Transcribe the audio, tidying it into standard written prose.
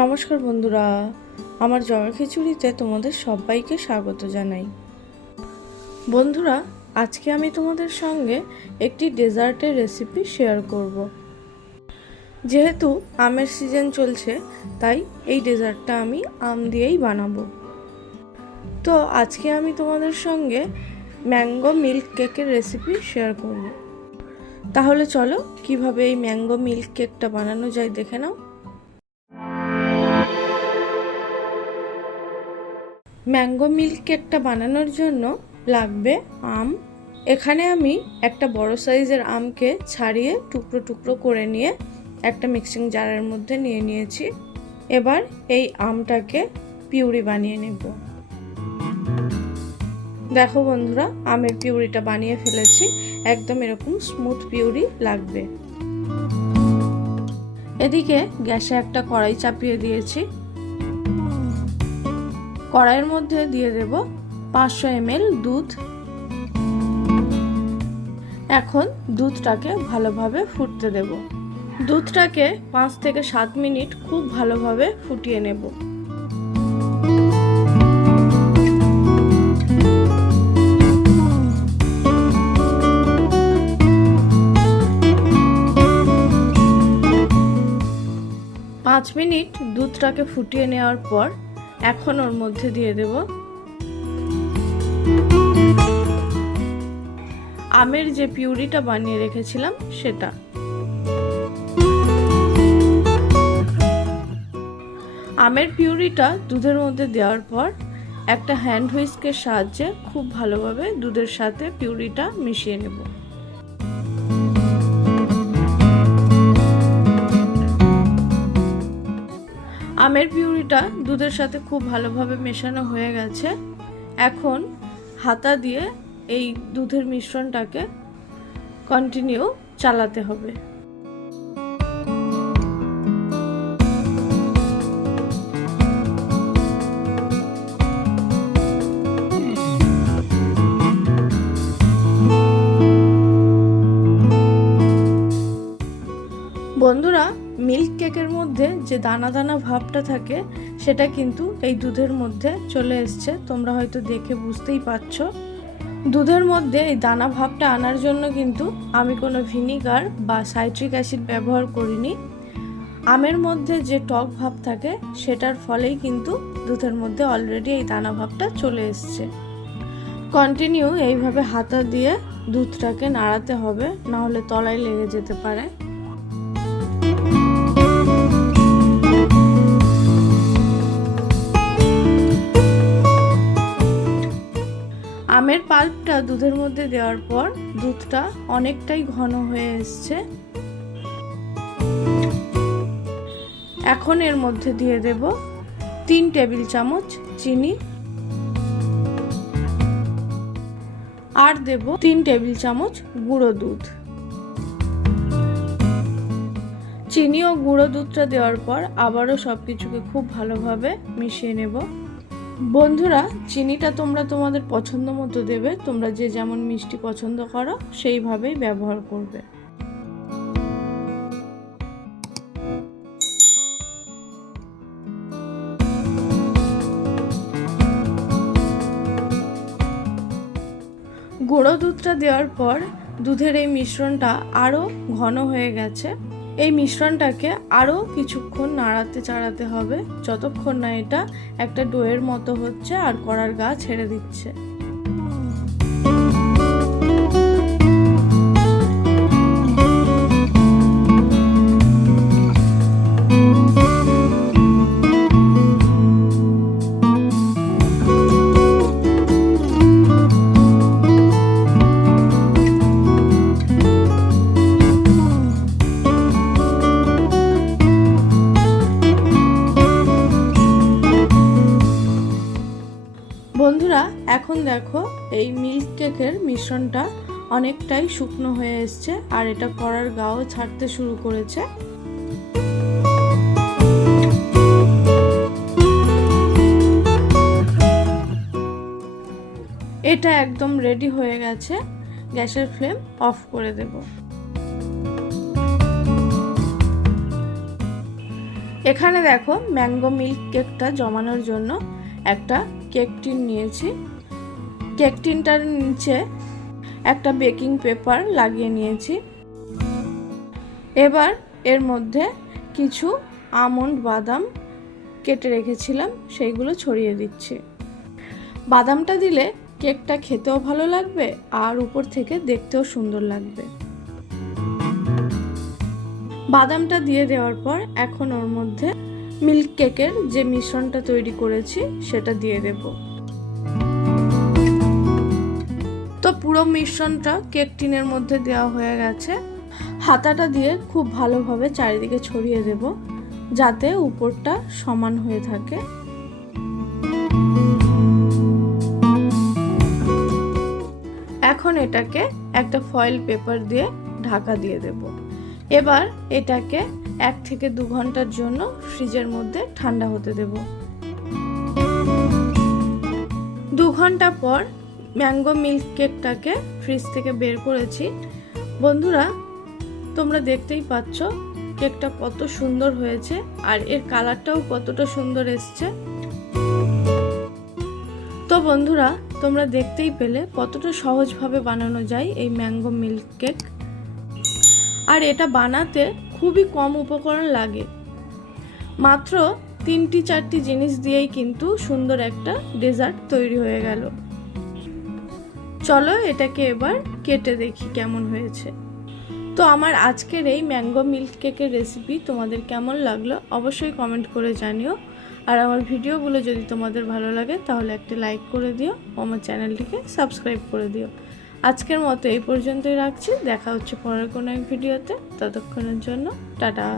নমস্কার বন্ধুরা, আমার জয়ের খিচুড়িতে তোমাদের সবাইকে স্বাগত জানাই। বন্ধুরা, আজকে আমি তোমাদের সঙ্গে একটি ডেজার্টের রেসিপি শেয়ার করব। যেহেতু আমের সিজন চলছে, তাই এই ডেজার্টটা আমি আম দিয়েই বানাবো। তো আজকে আমি তোমাদের সঙ্গে ম্যাঙ্গো মিল্ক কেকের রেসিপি শেয়ার করব। তাহলে চলো কিভাবে এই ম্যাঙ্গো মিল্ক কেকটা বানানো যায় দেখে নাও। ম্যাঙ্গো মিল্ক কেকটা বানানোর জন্য লাগবে আম। এখানে আমি একটা বড় সাইজের আমকে ছাড়িয়ে টুকরো টুকরো করে নিয়ে একটা মিক্সিং জারের মধ্যে নিয়ে নিয়েছি। এবার এই আমটাকে পিউরি বানিয়ে নেব। দেখো বন্ধুরা, আমের পিউরিটা বানিয়ে ফেলেছি। একদম এরকম স্মুথ পিউরি লাগবে। এদিকে গ্যাসে একটা কড়াই চাপিয়ে দিয়েছি। কড়াইয়ের মধ্যে দিয়ে দেব 500 ml দুধ। এখন দুধটাকে ভালোভাবে ফুটতে দেব। দুধটাকে 5 থেকে 7 মিনিট খুব ভালোভাবে ফুটিয়ে নেব। পাঁচ মিনিট দুধটাকে ফুটিয়ে নেওয়ার পর এখন ওর মধ্যে দিয়ে দেব আমের যে পিউরিটা বানিয়ে রেখেছিলাম সেটা। আমের পিউরিটা দুধের মধ্যে দেওয়ার পর একটা হ্যান্ড হুইস্কের সাহায্যে খুব ভালোভাবে দুধের সাথে পিউরিটা মিশিয়ে নেব। আমের পিউরিটা দুধের সাথে খুব ভালোভাবে মেশানো হয়ে গেছে। এখন হাতা দিয়ে এই দুধের মিশ্রণটাকে কন্টিনিউ চালাতে হবে। বন্ধুরা, মিল্ক কেকের মধ্যে যে দানা দানা ভাবটা থাকে সেটা কিন্তু এই দুধের মধ্যে চলে এসছে। তোমরা হয়তো দেখে বুঝতেই পারছো। দুধের মধ্যে এই দানা ভাবটা আনার জন্য কিন্তু আমি কোনো ভিনিগার বা সাইট্রিক অ্যাসিড ব্যবহার করিনি। আমের মধ্যে যে টক ভাব থাকে সেটার ফলেই কিন্তু দুধের মধ্যে অলরেডি এই দানা ভাবটা চলে এসছে। কন্টিনিউ এইভাবে হাতা দিয়ে দুধটাকে নাড়াতে হবে, না হলে তলায় লেগে যেতে পারে। আমের পাল্পটা দুধের মধ্যে দেওয়ার পর দুধটা অনেকটাই ঘন হয়ে এসছে। এখন এর মধ্যে দিয়ে দেব 3 টেবিল চামচ চিনি আর দেব 3 টেবিল চামচ গুঁড়ো দুধ। চিনি ও গুঁড়ো দুধটা দেওয়ার পর আবারও সবকিছুকে খুব ভালোভাবে মিশিয়ে নেব। বন্ধুরা, চিনিটা তোমরা তোমাদের পছন্দ মতো দেবে। তোমরা যে যেমন মিষ্টি পছন্দ করো সেইভাবেই ব্যবহার করবে। গুঁড়ো দুধটা দেওয়ার পর দুধের এই মিশ্রণটা আরও ঘন হয়ে গেছে। এই মিশ্রণটাকে আরও কিছুক্ষণ নাড়াতে চাড়াতে হবে, যতক্ষণ না এটা একটা ডোয়ের মতো হচ্ছে আর কড়ার গা ছেড়ে দিচ্ছে। বন্ধুরা, এখন দেখো এই মিল্ক কেকের মিশ্রণটা অনেকটাই শুকনো হয়ে এসছে আর এটা কড়ার গাও ছাড়তে শুরু করেছে। এটা একদম রেডি হয়ে গেছে। গ্যাসের ফ্লেম অফ করে দেব। এখানে দেখো ম্যাঙ্গো মিল্ক কেকটা জমানোর জন্য একটা কেক টিন নিয়েছি। কেক টিনটার নিচে একটা বেকিং পেপার লাগিয়ে নিয়েছি। এবার এর মধ্যে কিছু আমন্ড বাদাম কেটে রেখেছিলাম সেইগুলো ছড়িয়ে দিচ্ছি। বাদামটা দিলে কেকটা খেতেও ভালো লাগবে আর উপর থেকে দেখতেও সুন্দর লাগবে। বাদামটা দিয়ে দেওয়ার পর এখন ওর মধ্যে মিল্ক কেকের যে মিশ্রণটা তৈরি করেছি সেটা দিয়ে দেব। তো পুরো মিশ্রণটা কেক টিনের মধ্যে দেওয়া হয়ে গেছে। হাতাটা দিয়ে খুব ভালোভাবে চারিদিকে ছড়িয়ে দেব যাতে উপরটা সমান হয়ে থাকে। এখন এটাকে একটা ফয়েল পেপার দিয়ে ঢাকা দিয়ে দেব। এবার এটাকে 1 থেকে 2 ঘন্টার জন্য ফ্রিজের মধ্যে ঠান্ডা হতে দেব। 2 ঘন্টা পর ম্যাঙ্গো মিল্ক কেকটাকে ফ্রিজ থেকে বের করেছি। বন্ধুরা, তোমরা দেখতেই পাচ্ছ কেকটা কত সুন্দর হয়েছে আর এর কালারটাও কতটা সুন্দর এসছে। তো বন্ধুরা, তোমরা দেখতেই পেলে কতটা সহজভাবে বানানো যায় এই ম্যাঙ্গো মিল্ক কেক। আর এটা বানাতে খুবই কম উপকরণ লাগে, মাত্র 3-4টি জিনিস দিয়েই কিন্তু সুন্দর একটা ডেজার্ট তৈরি হয়ে গেল। চলো এটাকে এবার কেটে দেখি কেমন হয়েছে। তো আমার আজকের এই ম্যাঙ্গো মিল্ক কেকের রেসিপি তোমাদের কেমন লাগলো অবশ্যই কমেন্ট করে জানিও। আর আমার ভিডিওগুলো যদি তোমাদের ভালো লাগে তাহলে একটা লাইক করে দিও ও আমার চ্যানেলটিকে সাবস্ক্রাইব করে দিও। আজকের মতো এই পর্যন্তই রাখছি। দেখা হচ্ছে পরের কোনো এক ভিডিওতে। ততক্ষণের জন্য টাটা।